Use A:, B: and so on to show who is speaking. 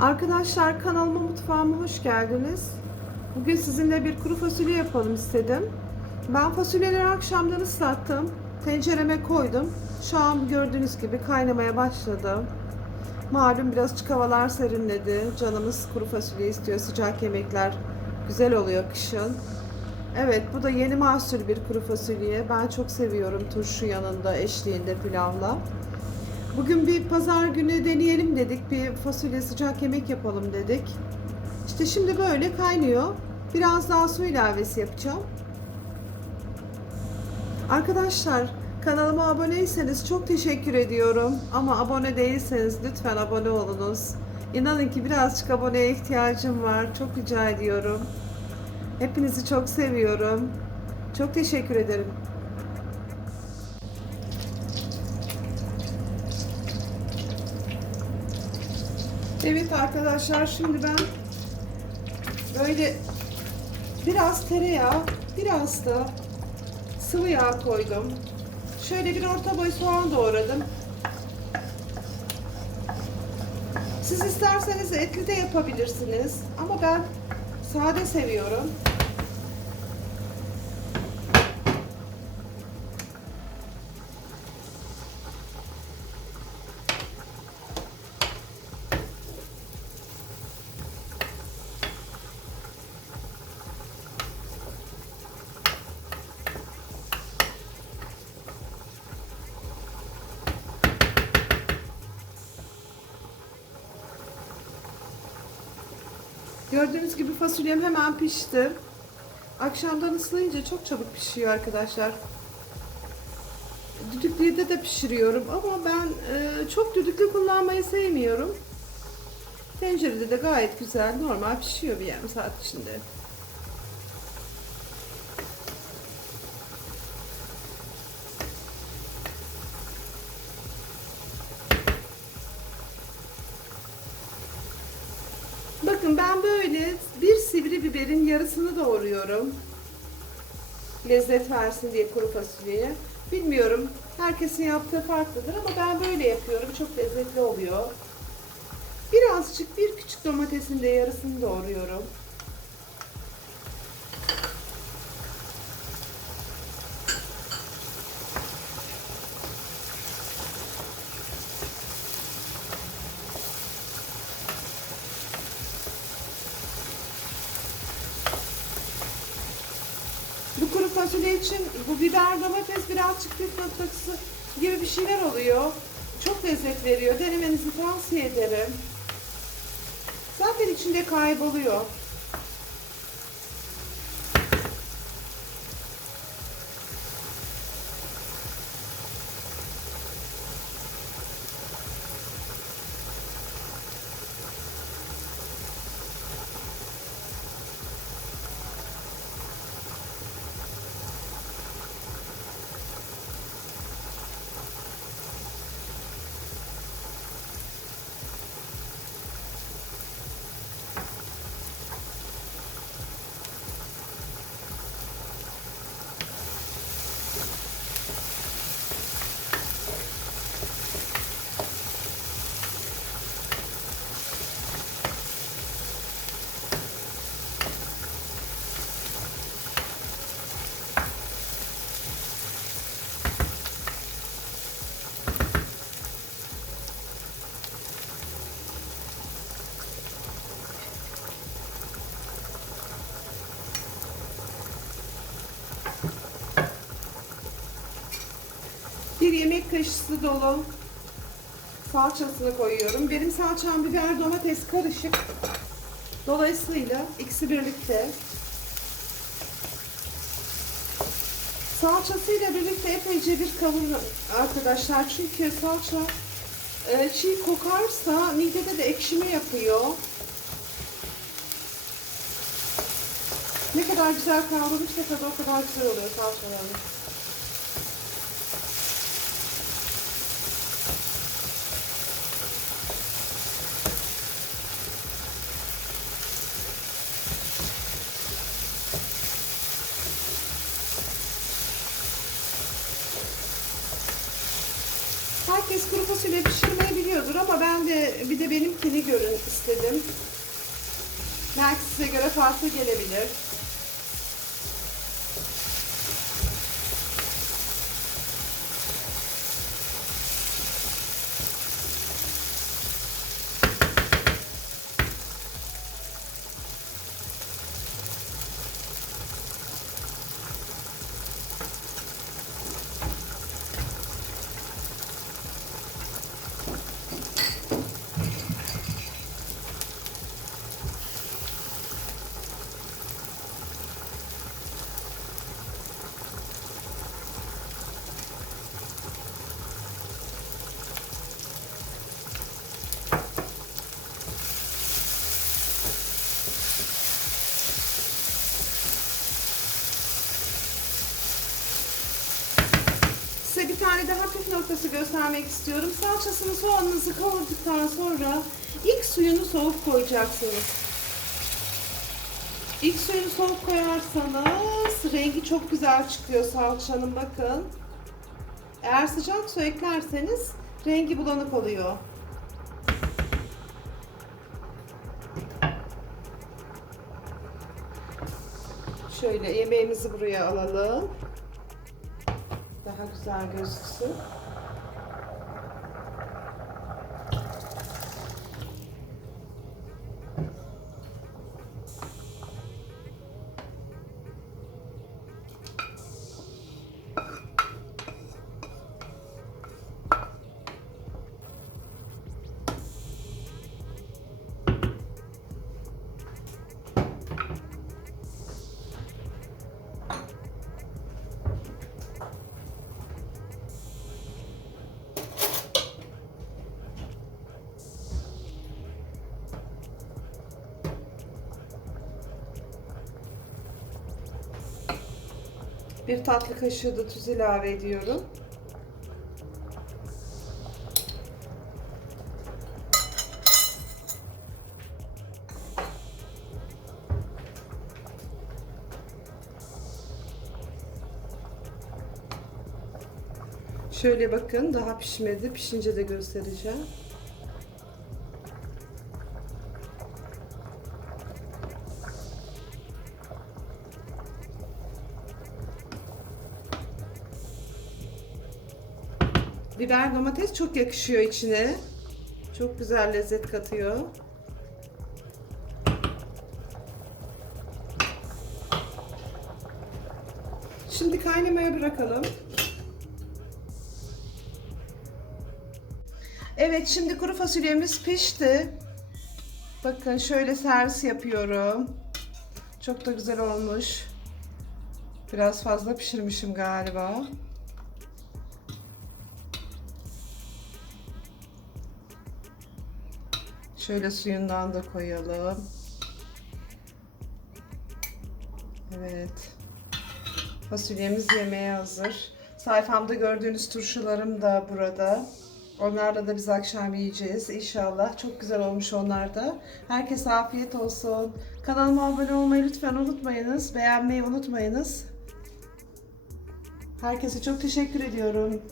A: Arkadaşlar kanalıma mutfağıma hoş geldiniz. Bugün sizinle bir kuru fasulye yapalım istedim. Ben fasulyeleri akşamdan ıslattım. Tencereme koydum. Şu an gördüğünüz gibi kaynamaya başladı. Malum birazcık havalar serinledi. Canımız kuru fasulye istiyor. Sıcak yemekler güzel oluyor kışın. Evet bu da yeni mahsul bir kuru fasulye. Ben çok seviyorum turşu yanında eşliğinde pilavla. Bugün bir pazar günü deneyelim dedik. Bir fasulye sıcak yemek yapalım dedik. İşte şimdi böyle kaynıyor. Biraz daha su ilavesi yapacağım. Arkadaşlar kanalıma aboneyseniz çok teşekkür ediyorum. Ama abone değilseniz lütfen abone olunuz. İnanın ki birazcık aboneye ihtiyacım var. Çok rica ediyorum. Hepinizi çok seviyorum. Çok teşekkür ederim. Evet arkadaşlar şimdi ben böyle biraz tereyağı, biraz da sıvı yağ koydum. Şöyle bir orta boy soğan doğradım. Siz isterseniz etli de yapabilirsiniz ama ben sade seviyorum. Gördüğünüz gibi fasulyem hemen pişti. Akşamdan ıslayınca çok çabuk pişiyor arkadaşlar. Düdüklüde de pişiriyorum ama ben e, çok düdüklü kullanmayı sevmiyorum. Tencerede de gayet güzel normal pişiyor bir yarım saat içinde. Bakın ben böyle bir sivri biberin yarısını doğruyorum. Lezzet versin diye kuru fasulyeye. Bilmiyorum herkesin yaptığı farklıdır ama ben böyle yapıyorum. Çok lezzetli oluyor. Birazcık bir küçük domatesin de yarısını doğruyorum. Bu kuru fasulye için bu biber domates birazcık püf noktası gibi bir şeyler oluyor. Çok lezzet veriyor. Denemenizi tavsiye ederim. Zaten içinde kayboluyor. Bir yemek kaşığı dolu salçasını koyuyorum. Benim salçam biber domates karışık. Dolayısıyla ikisi birlikte salçasıyla birlikte epeyce bir kavurun arkadaşlar. Çünkü salça e, çiğ kokarsa midede de ekşime yapıyor. Ne kadar güzel kavrulmuşsa tadı o kadar güzel oluyor salçaların. Kuru fasulye pişirmeyi biliyordur ama ben de bir de benimkini görün istedim. Belki size göre farklı gelebilir. Size bir tane daha püf noktası göstermek istiyorum. Salçasını, soğanınızı kavurduktan sonra ilk suyunu soğuk koyacaksınız. İlk suyunu soğuk koyarsanız rengi çok güzel çıkıyor salçanın bakın. Eğer sıcak su eklerseniz rengi bulanık oluyor. Şöyle yemeğimizi buraya alalım. Daha güzel gözüksün. Bir tatlı kaşığı da tuz ilave ediyorum. Şöyle bakın daha pişmedi. Pişince de göstereceğim. Biber domates çok yakışıyor içine. Çok güzel lezzet katıyor. Şimdi kaynamaya bırakalım. Evet şimdi kuru fasulyemiz pişti. Bakın şöyle servis yapıyorum. Çok da güzel olmuş. Biraz fazla pişirmişim galiba. Şöyle suyundan da koyalım. Evet. Fasulyemiz yemeğe hazır. Sayfamda gördüğünüz turşularım da burada. Onlarla da biz akşam yiyeceğiz inşallah. Çok güzel olmuş onlar da. Herkese afiyet olsun. Kanalıma abone olmayı lütfen unutmayınız. Beğenmeyi unutmayınız. Herkese çok teşekkür ediyorum.